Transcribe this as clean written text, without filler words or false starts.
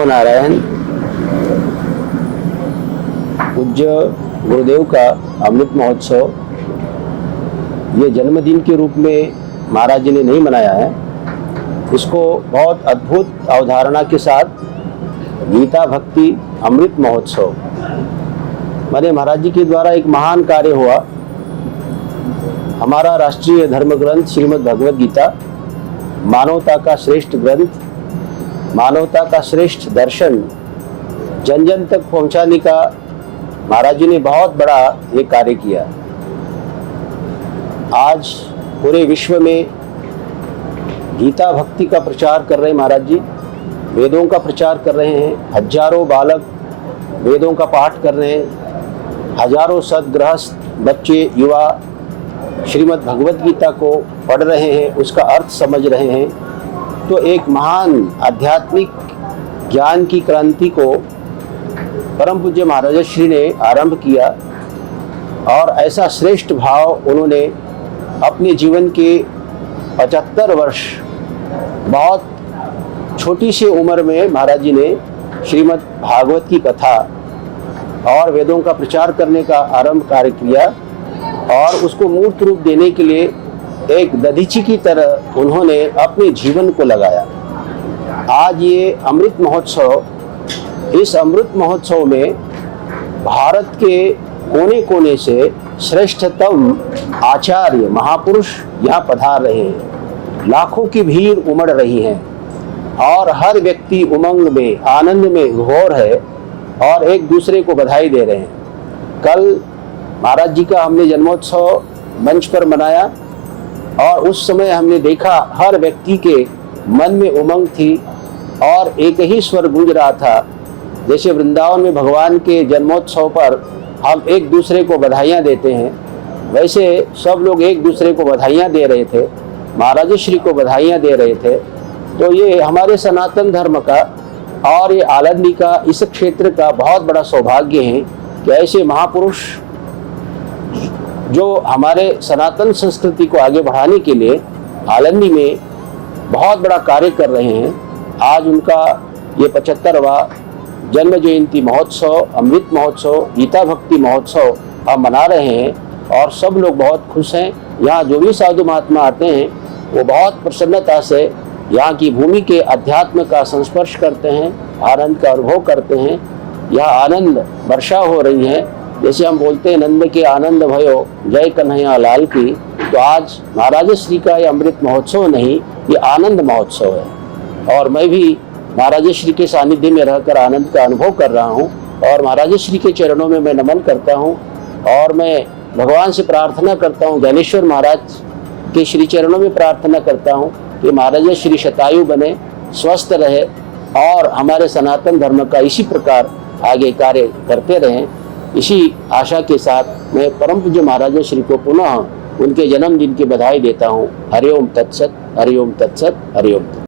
नमो नारायण। पूज्य गुरुदेव का अमृत महोत्सव ये जन्मदिन के रूप में महाराज जी ने नहीं मनाया है। इसको बहुत अद्भुत अवधारणा के साथ गीता भक्ति अमृत महोत्सव माने महाराज जी के द्वारा एक महान कार्य हुआ। हमारा राष्ट्रीय धर्म ग्रंथ श्रीमद् भगवद गीता मानवता का श्रेष्ठ ग्रंथ, मानवता का श्रेष्ठ दर्शन जन जन तक पहुंचाने का महाराज जी ने बहुत बड़ा ये कार्य किया। आज पूरे विश्व में गीता भक्ति का प्रचार कर रहे महाराज जी, वेदों का प्रचार कर रहे हैं। हजारों बालक वेदों का पाठ कर रहे हैं, हजारों सद्गृहस्थ बच्चे युवा श्रीमद् भगवद गीता को पढ़ रहे हैं, उसका अर्थ समझ रहे हैं। तो एक महान आध्यात्मिक ज्ञान की क्रांति को परम पूज्य महाराज श्री ने आरंभ किया और ऐसा श्रेष्ठ भाव उन्होंने अपने जीवन के 75 वर्ष बहुत छोटी सी उम्र में महाराज जी ने श्रीमद् भागवत की कथा और वेदों का प्रचार करने का आरंभ कार्य किया और उसको मूर्त रूप देने के लिए एक दधीची की तरह उन्होंने अपने जीवन को लगाया। आज ये अमृत महोत्सव, इस अमृत महोत्सव में भारत के कोने कोने से श्रेष्ठतम आचार्य महापुरुष यहाँ पधार रहे हैं। लाखों की भीड़ उमड़ रही है और हर व्यक्ति उमंग में आनंद में घोर है और एक दूसरे को बधाई दे रहे हैं। कल महाराज जी का हमने जन्मोत्सव मंच पर मनाया और उस समय हमने देखा हर व्यक्ति के मन में उमंग थी और एक ही स्वर गूंज रहा था। जैसे वृंदावन में भगवान के जन्मोत्सव पर हम एक दूसरे को बधाइयाँ देते हैं, वैसे सब लोग एक दूसरे को बधाइयाँ दे रहे थे, महाराज श्री को बधाइयाँ दे रहे थे। तो ये हमारे सनातन धर्म का और ये आलंदी का, इस क्षेत्र का बहुत बड़ा सौभाग्य है कि ऐसे महापुरुष जो हमारे सनातन संस्कृति को आगे बढ़ाने के लिए आलंदी में बहुत बड़ा कार्य कर रहे हैं। आज उनका ये 75वां जन्म जयंती महोत्सव, अमृत महोत्सव, गीता भक्ति महोत्सव हम मना रहे हैं और सब लोग बहुत खुश हैं। यहाँ जो भी साधु महात्मा आते हैं वो बहुत प्रसन्नता से यहाँ की भूमि के अध्यात्म का संस्पर्श करते हैं, आनंद का अनुभव करते हैं। यहाँ आनंद वर्षा हो रही है। जैसे हम बोलते हैं नंद के आनंद भयो जय कन्हैया लाल की, तो आज महाराज श्री का ये अमृत महोत्सव नहीं, ये आनंद महोत्सव है। और मैं भी महाराज श्री के सानिध्य में रहकर आनंद का अनुभव कर रहा हूँ और महाराज श्री के चरणों में मैं नमन करता हूँ और मैं भगवान से प्रार्थना करता हूँ, ज्ञानेश्वर महाराज के श्री चरणों में प्रार्थना करता हूँ कि महाराज श्री शतायु बने, स्वस्थ रहे और हमारे सनातन धर्म का इसी प्रकार आगे कार्य करते रहें। इसी आशा के साथ मैं परम पूज्य महाराज श्री को पुनः उनके जन्मदिन की बधाई देता हूँ। हरिओम तत्सत, हरिओम तत्सत, हरिओम।